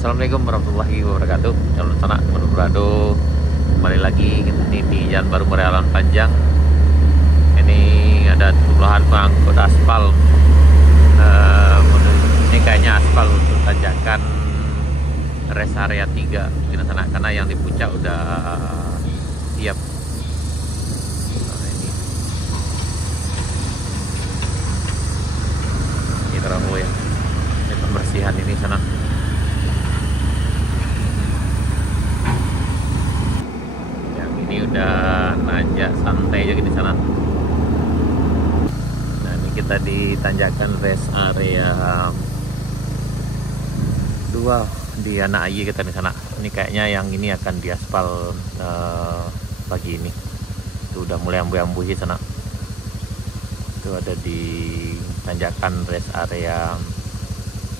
Assalamualaikum warahmatullahi wabarakatuh. Calon sanak teman berado, kembali lagi ini di Jalan Baru Murai Alan Panjang. Ini ada puluhan pengangkut aspal. Ini kayaknya aspal untuk tanjakan rest area 3 mungkin sanak, karena yang di puncak udah siap. Nah, ini terlalu ya. Ini pembersihan ini sana. Ini udah nanjak santai aja di sana. Nah, ini kita di tanjakan rest area 2 di Anak Ayi kita di sana. Ini kayaknya yang ini akan diaspal pagi ini. Itu udah mulai ambuh-ambuh di sana. Itu ada di tanjakan rest area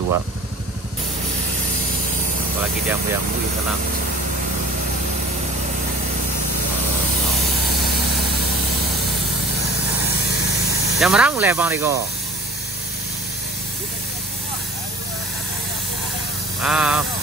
2. Apalagi di ambuh-ambuh di sana. Jam berapa mulai Bang Riko?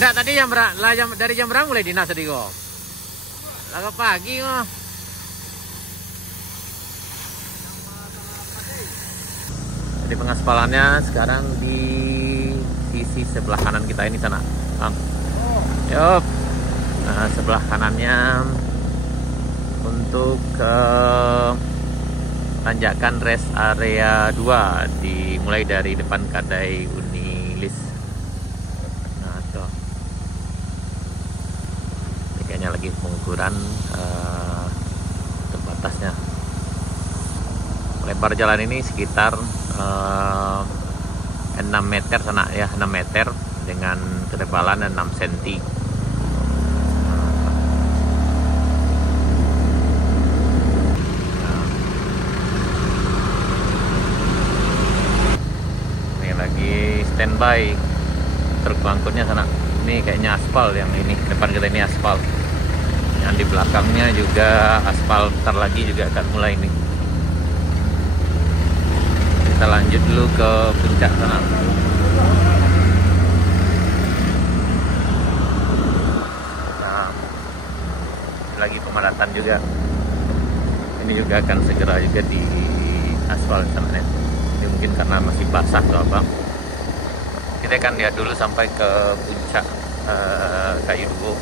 Enggak, tadi jam berapa? Dari jam berapa mulai dinas tadi kok? Laga pagi kok. Jadi pengaspalannya sekarang di sisi sebelah kanan kita ini sana, Bang. Yup. Nah, sebelah kanannya untuk ke tanjakan rest area 2 dimulai dari depan Kadai Unilis. Nah, tuh. Ini kayaknya lagi pengukuran terbatasnya. Lebar jalan ini sekitar 6 meter sana ya, 6 meter dengan ketebalan 6 cm. Standby truk pengangkutnya sana. Ini kayaknya aspal, yang ini depan kita ini aspal. Yang di belakangnya juga aspal, bentar lagi juga akan mulai nih. Kita lanjut dulu ke puncak sana. Nah, lagi pemadatan juga. Ini juga akan segera juga di aspal sana nih. Ini mungkin karena masih basah atau apa. Kita akan lihat dulu sampai ke puncak Kayu Duo.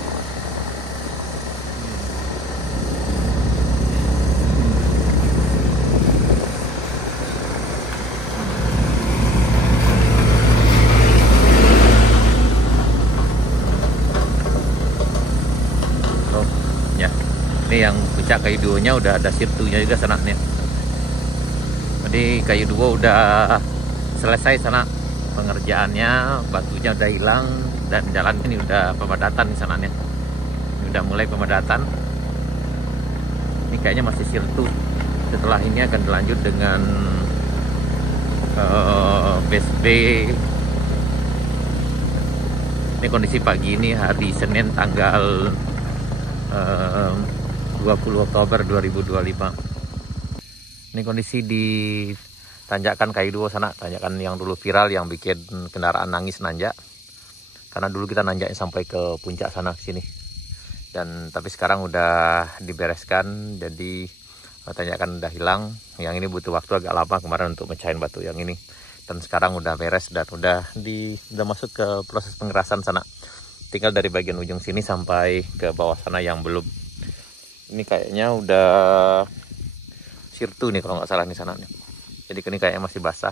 Oh, ya. Ini yang puncak Kayu Duo-nya udah ada sirtunya juga sana nih. Jadi Kayu Duo udah selesai sana pengerjaannya, batunya udah hilang dan jalan ini udah pemadatan di sananya. Ini udah mulai pemadatan. Ini kayaknya masih sirtu. Setelah ini akan dilanjut dengan base B. Ini kondisi pagi ini hari Senin tanggal 20 Oktober 2025. Ini kondisi di tanjakan Kayu Duo sana, tanjakan yang dulu viral yang bikin kendaraan nangis nanjak. Karena dulu kita nanjaknya sampai ke puncak sana sini. Dan tapi sekarang udah dibereskan, jadi tanjakan udah hilang. Yang ini butuh waktu agak lama kemarin untuk mecahin batu yang ini. Dan sekarang udah beres dan udah masuk ke proses pengerasan sana. Tinggal dari bagian ujung sini sampai ke bawah sana yang belum. Ini kayaknya udah sirtu nih kalau nggak salah di sana nih. Jadi ini kayaknya masih basah.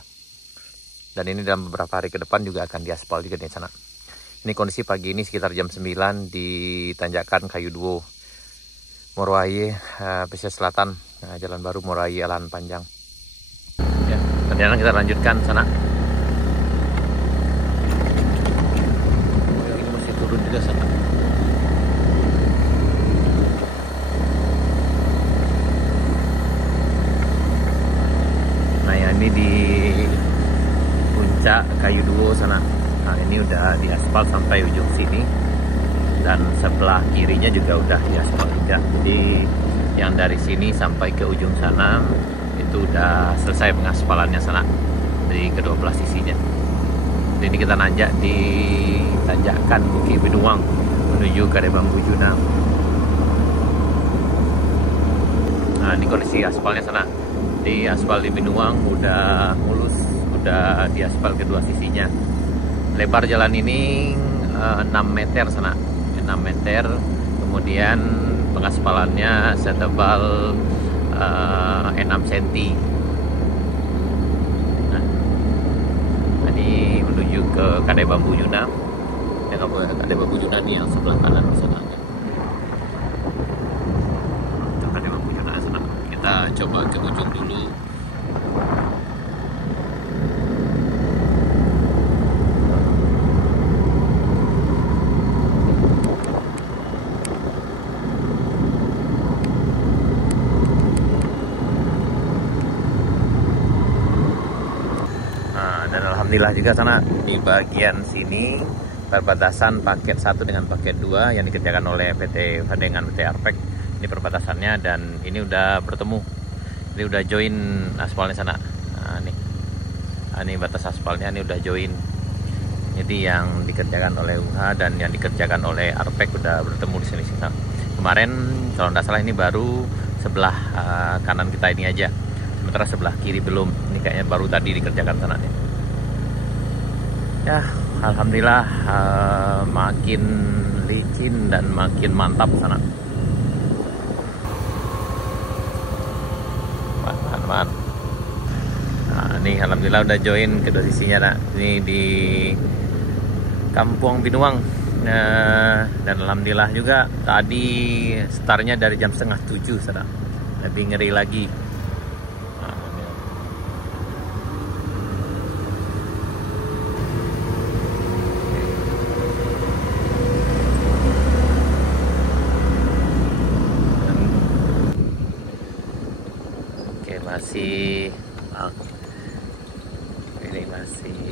Dan ini dalam beberapa hari ke depan juga akan diaspal juga di sana. Ini kondisi pagi ini sekitar jam 9 di tanjakan Kayu Duo, Morawaye, pesisir selatan, Jalan Baru Morawaye Alan Panjang. Ya, perjalanan kita lanjutkan sana. Ini masih turun juga sana. Ini di puncak Kayu Duo sana. Nah, ini udah diaspal sampai ujung sini dan sebelah kirinya juga udah diaspal juga. Jadi yang dari sini sampai ke ujung sana itu udah selesai pengaspalannya sana dari kedua belah sisinya. Ini kita nanjak di tanjakan Bukit Binuang menuju Kadai Bambu Juna. Nah, ini kondisi aspalnya sana. Di aspal di Binuang udah mulus, udah di aspal kedua sisinya. Lebar jalan ini 6 meter sana, 6 meter. Kemudian pengaspalannya setebal 6 cm. Ini menuju ke Kadai Bambu Juna. Ya, kalau Kadai Bambu Juna nih yang sebelah kanan sana. Itu Kadai Bambu Juna sana. Kita coba ke ujung dulu. Alhamdulillah juga sana di bagian sini perbatasan paket 1 dengan paket 2 yang dikerjakan oleh PT Vandengan PT Arpek. Ini perbatasannya dan ini udah bertemu. Ini udah join aspalnya sana. Nah, ini batas aspalnya ini udah join. Jadi yang dikerjakan oleh UHA dan yang dikerjakan oleh Arpek udah bertemu di sini. Kemarin kalau tidak salah ini baru sebelah kanan kita ini aja. Sementara sebelah kiri belum. Ini kayaknya baru tadi dikerjakan sana nih. Ya, alhamdulillah makin licin dan makin mantap sana. Mantap. Nah, ini alhamdulillah udah join kedua sisinya nak. Ini di Kampung Binuang. Dan alhamdulillah juga tadi startnya dari jam 6:30 sana. Lebih ngeri lagi. Ini masih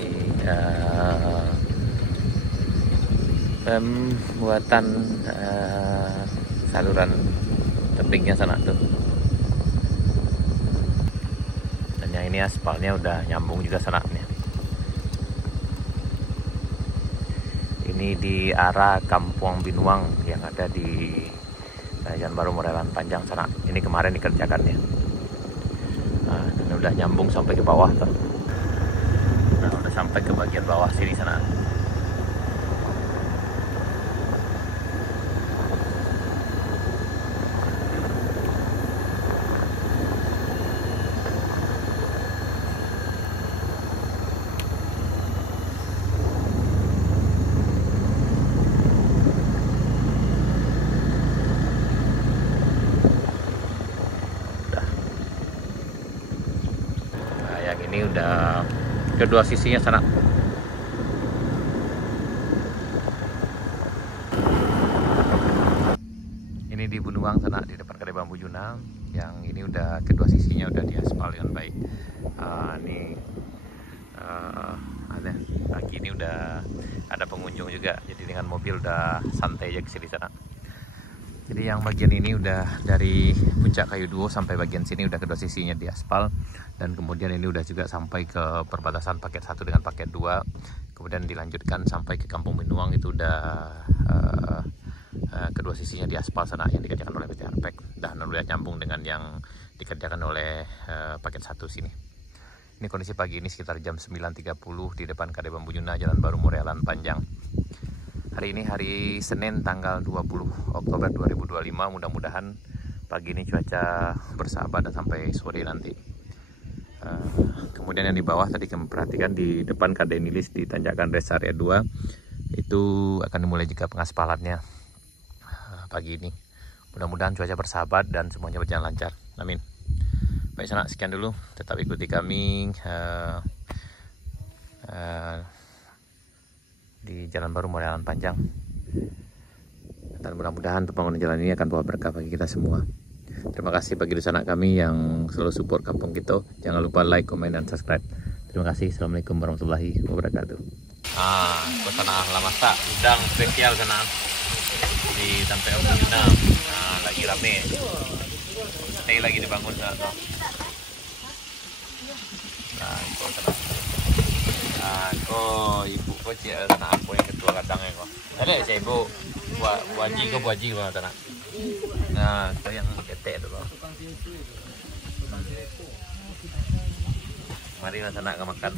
pembuatan saluran tebingnya sana tuh. Dan yang ini aspalnya udah nyambung juga sana nih. Ini di arah Kampung Binuang yang ada di Jalan Baru Morelan Panjang sana. Ini kemarin dikerjakannya. Nah, ini udah nyambung sampai ke bawah tuh. Nah, udah sampai ke bagian bawah sini sana. Ini udah kedua sisinya sana. Ini di Binuang sana di depan Kadai Bambu Juna. Yang ini udah kedua sisinya udah diaspal dengan baik. Ada pagi ini udah ada pengunjung juga. Jadi dengan mobil udah santai aja kesini sana. Jadi yang bagian ini udah dari puncak Kayu Duo sampai bagian sini udah kedua sisinya diaspal. Dan kemudian ini udah juga sampai ke perbatasan paket 1 dengan paket 2. Kemudian dilanjutkan sampai ke Kampung Binuang itu udah kedua sisinya diaspal sana yang dikerjakan oleh PT Arpek. Dan udah nyambung dengan yang dikerjakan oleh paket 1 sini. Ini kondisi pagi ini sekitar jam 9.30 di depan Kadai Bambu Juna Jalan Baru Morelan Panjang. Hari ini hari Senin tanggal 20 Oktober 2025. Mudah-mudahan pagi ini cuaca bersahabat dan sampai sore nanti. Kemudian yang di bawah tadi kami perhatikan di depan Kadai Nilis di tanjakan Rest Area 2 itu akan dimulai juga pengaspalannya pagi ini. Mudah-mudahan cuaca bersahabat dan semuanya berjalan lancar. Amin. Baik sana, sekian dulu. Tetap ikuti kami di Jalan Baru Morelan Panjang. Dan mudah-mudahan pembangunan jalan ini akan bawa berkah bagi kita semua. Terima kasih bagi sanak kami yang selalu support kampung kita. Jangan lupa like, komen, dan subscribe. Terima kasih. Assalamualaikum warahmatullahi wabarakatuh. Pesanan Lamasta, udang spesial sana di Sampai Bambu Juna. Lagi rame. Stay lagi dibangun sana. Itu sana. Kok ibu kok cik tanah aku yang ketua kadangnya kok. Ada saya ibu buaji kok tanah. Nah, itu yang ketek itu loh. Mari sana makan.